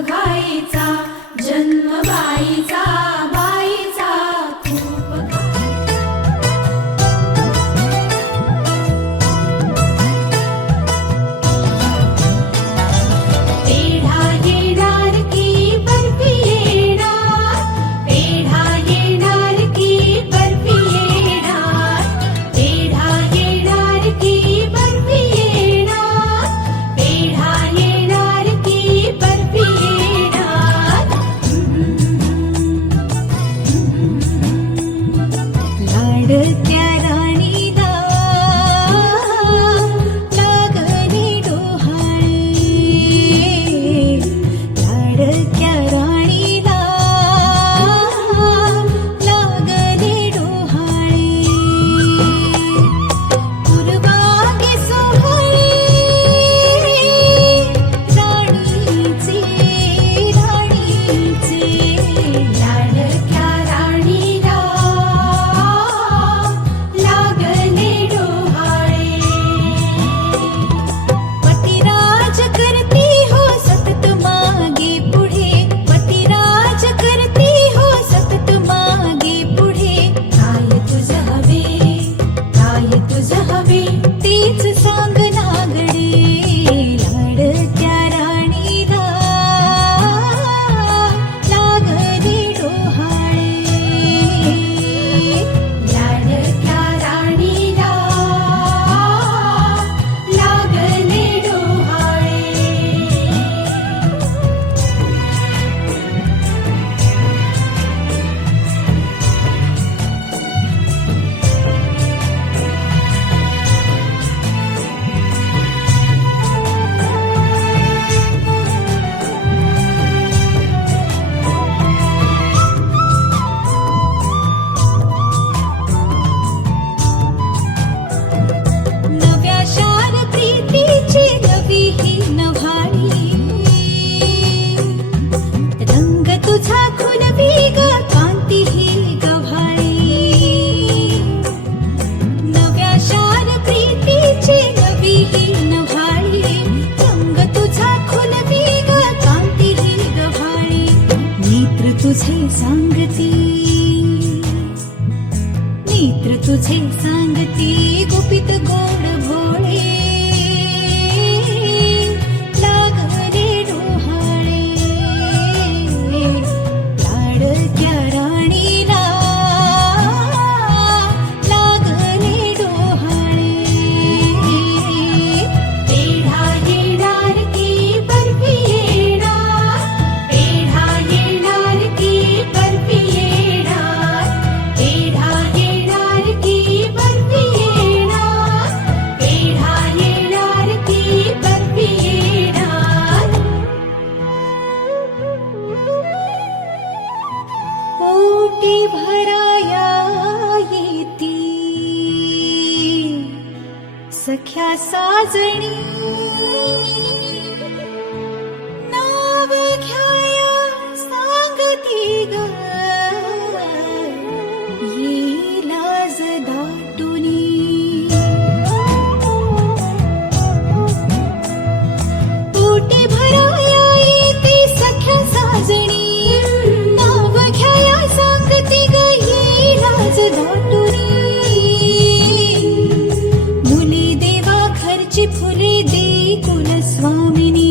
घाईचा, जन्म बाईचा, बाईचा खूप पेढा येणार की बर्फी येणार, पेढा येणार की बर्फी येणार, पेढा येणार की बर्फी येणार, पेढा येणार की बर्फी येणार. लाडक्या राणीला लागली डोहाळे, लाडक्या राणीला लागले डोहाळे. पूर्वांगी सोहळे राणीचे, राणीचे, लाडक्या राणीला लागले डोहाळे. पतिराज करती हो सतत मागे पुढे, पतिराज करती हो सतत मागे पुढे. काय तुझं हवे, काय तुझं हवे, तेच सांग नागडे. लाडक्या राणीला लागले डोहाळे, लाडक्या राणीला लागले डोहाळे. नव्या शार प्रीतीची नवी ही नव्हाळी, रंग तुझा खुलवी ग कांती ही गव्हाळी. नव्या शार प्रीतीची नवी ही नव्हाळी, रंग तुझा खुलवी ग कांती ही गव्हाळी. नेत्र तुझे सांगती, नेत्र तुझे सांगती गुपित गोड भोळे. लागले डोहाळे, लाडक्या राणीला लागले डोहाळे. पेढा येणार की बर्फी येणार, पेढा येणार की बर्फी येणार, पेढा येणार की बर्फी येणार, पेढा येणार की बर्फी येणार. ओटी भराया येती सख्या साजणी, नाव घ्याया सांगती ग येईल आज दाटुनी. ओटी भराया येती सख्या साजणी, नाव घ्याया सांगती ग येईल आज दाटुनी. मुली देवा खर्ची फुले दे कुलस्वामिनी,